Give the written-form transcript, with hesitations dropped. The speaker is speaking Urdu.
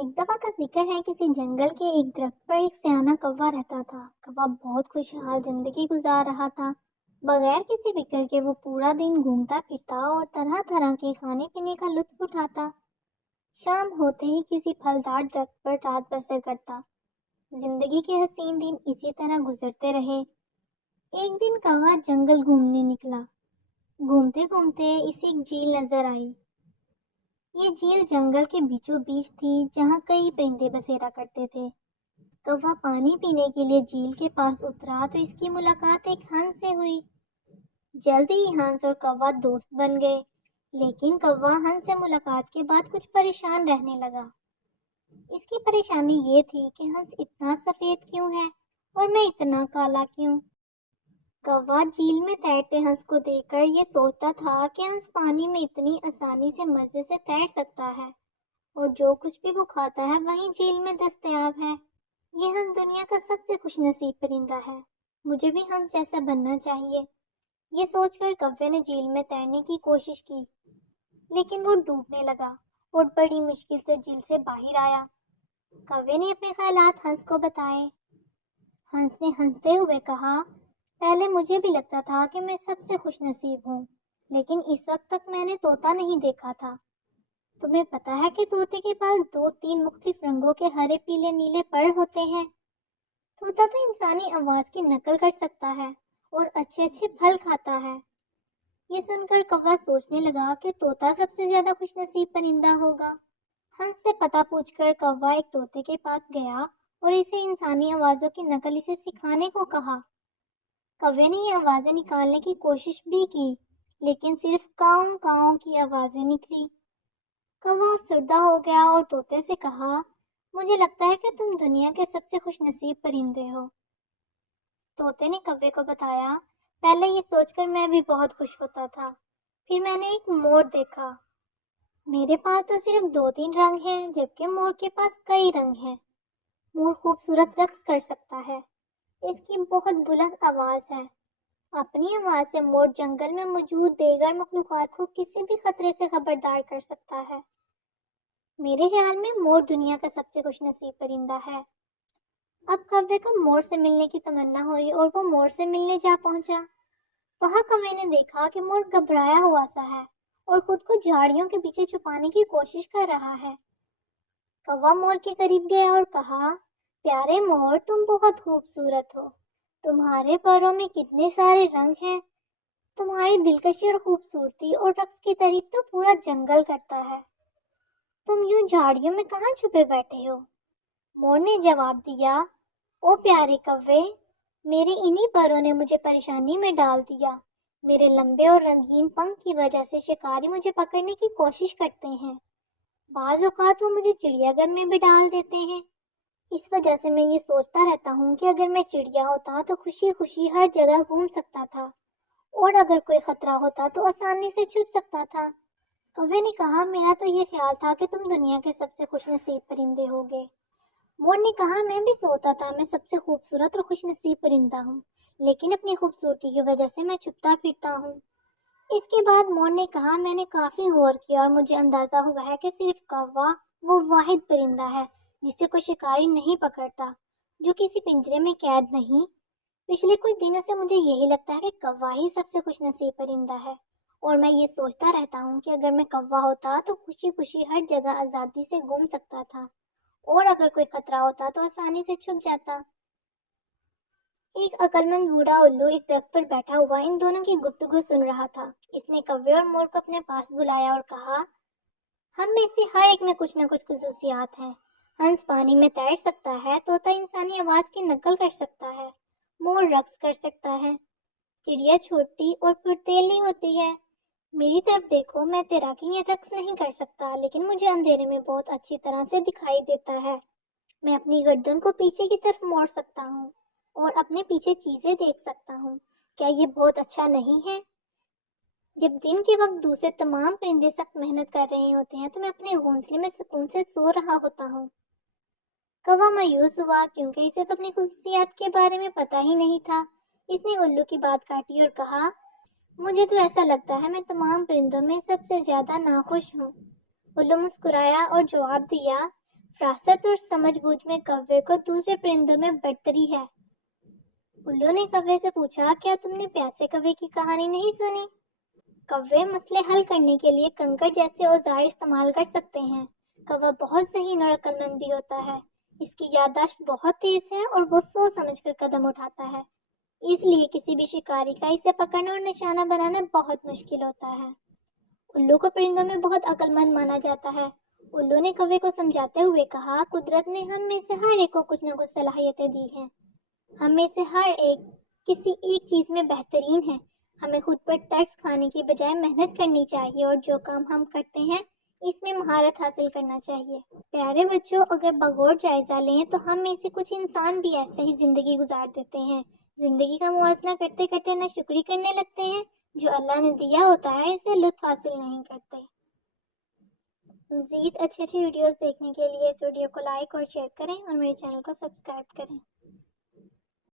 ایک دفعہ کا ذکر ہے کسی جنگل کے ایک درخت پر ایک سیانا کوا رہتا تھا۔ کوا بہت خوشحال زندگی گزار رہا تھا۔ بغیر کسی فکر کے وہ پورا دن گھومتا پھرتا اور طرح طرح کے کھانے پینے کا لطف اٹھاتا۔ شام ہوتے ہی کسی پھلدار درخت پر رات بسر کرتا۔ زندگی کے حسین دن اسی طرح گزرتے رہے۔ ایک دن کوا جنگل گھومنے نکلا۔ گھومتے گھومتے اسے ایک جھیل نظر آئی۔ یہ جھیل جنگل کے بیچوں بیچ تھی جہاں کئی پرندے بسیرا کرتے تھے۔ کوا پانی پینے کے لیے جھیل کے پاس اترا تو اس کی ملاقات ایک ہنس سے ہوئی۔ جلدی ہی ہنس اور کوا دوست بن گئے، لیکن کوا ہنس سے ملاقات کے بعد کچھ پریشان رہنے لگا۔ اس کی پریشانی یہ تھی کہ ہنس اتنا سفید کیوں ہے اور میں اتنا کالا کیوں؟ کوا جھیل میں تیرتے ہنس کو دیکھ کر یہ سوچتا تھا کہ ہنس پانی میں اتنی آسانی سے مزے سے تیر سکتا ہے اور جو کچھ بھی وہ کھاتا ہے وہی جھیل میں دستیاب ہے۔ یہ ہنس دنیا کا سب سے خوش نصیب پرندہ ہے۔ مجھے بھی ہنس جیسا بننا چاہیے۔ یہ سوچ کر کوے نے جھیل میں تیرنے کی کوشش کی، لیکن وہ ڈوبنے لگا اور بڑی مشکل سے جھیل سے باہر آیا۔ کوے نے اپنے خیالات ہنس کو بتائے۔ ہنس نے ہنستے ہوئے کہا، پہلے مجھے بھی لگتا تھا کہ میں سب سے خوش نصیب ہوں، لیکن اس وقت تک میں نے طوطا نہیں دیکھا تھا۔ تمہیں پتہ ہے کہ طوطے کے پاس 2-3 مختلف رنگوں کے ہرے پیلے نیلے پر ہوتے ہیں۔ طوطا تو انسانی آواز کی نقل کر سکتا ہے اور اچھے اچھے پھل کھاتا ہے۔ یہ سن کر کوا سوچنے لگا کہ طوطا سب سے زیادہ خوش نصیب پرندہ ہوگا۔ ہنس سے پتہ پوچھ کر کوا ایک طوطے کے پاس گیا اور اسے انسانی آوازوں کی نقل اسے سکھانے کو کہا۔ کوے نے یہ آوازیں نکالنے کی کوشش بھی کی، لیکن صرف کاؤں کاؤں کی آوازیں نکلی۔ کوا افسردہ ہو گیا اور طوطے سے کہا، مجھے لگتا ہے کہ تم دنیا کے سب سے خوش نصیب پرندے ہو۔ طوطے نے کوے کو بتایا، پہلے یہ سوچ کر میں بھی بہت خوش ہوتا تھا، پھر میں نے ایک مور دیکھا۔ میرے پاس تو صرف 2-3 رنگ ہیں، جبکہ مور کے پاس کئی رنگ ہیں۔ مور خوبصورت رقص کر سکتا ہے، اس کی بہت بلند آواز ہے۔ اپنی آواز سے مور جنگل میں موجود دیگر مخلوقات کو کسی بھی خطرے سے خبردار کر سکتا ہے۔ میرے خیال میں مور دنیا کا سب سے خوش نصیب پرندہ ہے۔ اب کوے کو مور سے ملنے کی تمنا ہوئی اور وہ مور سے ملنے جا پہنچا۔ وہاں کوے نے دیکھا کہ مور گھبرایا ہوا سا ہے اور خود کو جھاڑیوں کے پیچھے چھپانے کی کوشش کر رہا ہے۔ کوا مور کے قریب گیا اور کہا، پیارے مور، تم بہت خوبصورت ہو۔ تمہارے پروں میں کتنے سارے رنگ ہیں۔ تمہاری دلکشی اور خوبصورتی اور رقص کی تعریف تو پورا جنگل کرتا ہے۔ تم یوں جھاڑیوں میں کہاں چھپے بیٹھے ہو؟ مور نے جواب دیا، او پیارے کوے، میرے انہی پروں نے مجھے پریشانی میں ڈال دیا۔ میرے لمبے اور رنگین پنکھ کی وجہ سے شکاری مجھے پکڑنے کی کوشش کرتے ہیں۔ بعض اوقات وہ مجھے چڑیا گھر میں بھی ڈال دیتے ہیں۔ اس وجہ سے میں یہ سوچتا رہتا ہوں کہ اگر میں چڑیا ہوتا تو خوشی خوشی ہر جگہ گھوم سکتا تھا، اور اگر کوئی خطرہ ہوتا تو آسانی سے چھپ سکتا تھا۔ کوے نے کہا، میرا تو یہ خیال تھا کہ تم دنیا کے سب سے خوش نصیب پرندے ہوگے۔ مور نے کہا، میں بھی سوچتا تھا میں سب سے خوبصورت اور خوش نصیب پرندہ ہوں، لیکن اپنی خوبصورتی کی وجہ سے میں چھپتا پھرتا ہوں۔ اس کے بعد مور نے کہا، میں نے کافی غور کیا اور مجھے اندازہ ہوا ہے کہ صرف کوا وہ واحد پرندہ ہے جسے کوئی شکاری نہیں پکڑتا، جو کسی پنجرے میں قید نہیں۔ پچھلے کچھ دنوں سے مجھے یہی لگتا ہے کہ کوا ہی سب سے خوش نصیب پرندہ ہے، اور میں یہ سوچتا رہتا ہوں کہ اگر میں کوا ہوتا تو خوشی خوشی ہر جگہ آزادی سے گھوم سکتا تھا، اور اگر کوئی خطرہ ہوتا تو آسانی سے چھپ جاتا۔ ایک عقل مند بوڑھا الو ایک درخت پر بیٹھا ہوا ان دونوں کی گفتگو سن رہا تھا۔ اس نے کوے اور مور کو اپنے پاس بلایا اور کہا، ہم میں سے ہر ایک میں کچھ نہ کچھ خصوصیات ہیں۔ ہنس پانی میں تیر سکتا ہے، طوطا انسانی آواز کی نقل کر سکتا ہے، مور رقص کر سکتا ہے، چڑیا چھوٹی اور پرتیلی ہوتی ہے۔ میری طرف دیکھو، میں تیراکی یا رقص نہیں کر سکتا، لیکن مجھے اندھیرے میں بہت اچھی طرح سے دکھائی دیتا ہے۔ میں اپنی گردن کو پیچھے کی طرف موڑ سکتا ہوں اور اپنے پیچھے چیزیں دیکھ سکتا ہوں۔ کیا یہ بہت اچھا نہیں ہے؟ جب دن کے وقت دوسرے تمام پرندے سخت محنت کر رہے ہوتے ہیں تو میں اپنے گھونسلے میں سکون سے سو رہا ہوتا ہوں۔ کوا مایوس ہوا کیونکہ اسے تو اپنی خصوصیات کے بارے میں پتہ ہی نہیں تھا۔ اس نے الو کی بات کاٹی اور کہا، مجھے تو ایسا لگتا ہے میں تمام پرندوں میں سب سے زیادہ ناخوش ہوں۔ الو مسکرایا اور جواب دیا، فراست اور سمجھ بوجھ میں کوے کو دوسرے پرندوں میں برتری ہے۔ الو نے کوے سے پوچھا، کیا تم نے پیاسے کوے کی کہانی نہیں سنی؟ کوے مسئلے حل کرنے کے لیے کنکر جیسے اوزار استعمال کر سکتے ہیں۔ کوا بہت ذہین اور عقل مند بھی ہوتا ہے۔ اس کی یادداشت بہت تیز ہے اور وہ سوچ سمجھ کر قدم اٹھاتا ہے، اس لیے کسی بھی شکاری کا اسے پکڑنا اور نشانہ بنانا بہت مشکل ہوتا ہے۔ الو کو پرندوں میں بہت عقل مند مانا جاتا ہے۔ الو نے کوے کو سمجھاتے ہوئے کہا، قدرت نے ہم میں سے ہر ایک کو کچھ نہ کچھ صلاحیتیں دی ہیں۔ ہم میں سے ہر ایک کسی ایک چیز میں بہترین ہے۔ ہمیں خود پر ترس کھانے کی بجائے محنت کرنی چاہیے اور جو کام ہم کرتے ہیں اس میں مہارت حاصل کرنا چاہیے۔ پیارے بچوں، اگر بغور جائزہ لیں تو ہم میں سے کچھ انسان بھی ایسے ہی زندگی گزار دیتے ہیں۔ زندگی کا موازنہ کرتے کرتے نہ شکری کرنے لگتے ہیں، جو اللہ نے دیا ہوتا ہے اسے لطف حاصل نہیں کرتے۔ مزید اچھی ویڈیوز دیکھنے کے لیے اس ویڈیو کو لائک اور شیئر کریں اور میرے چینل کو سبسکرائب کریں۔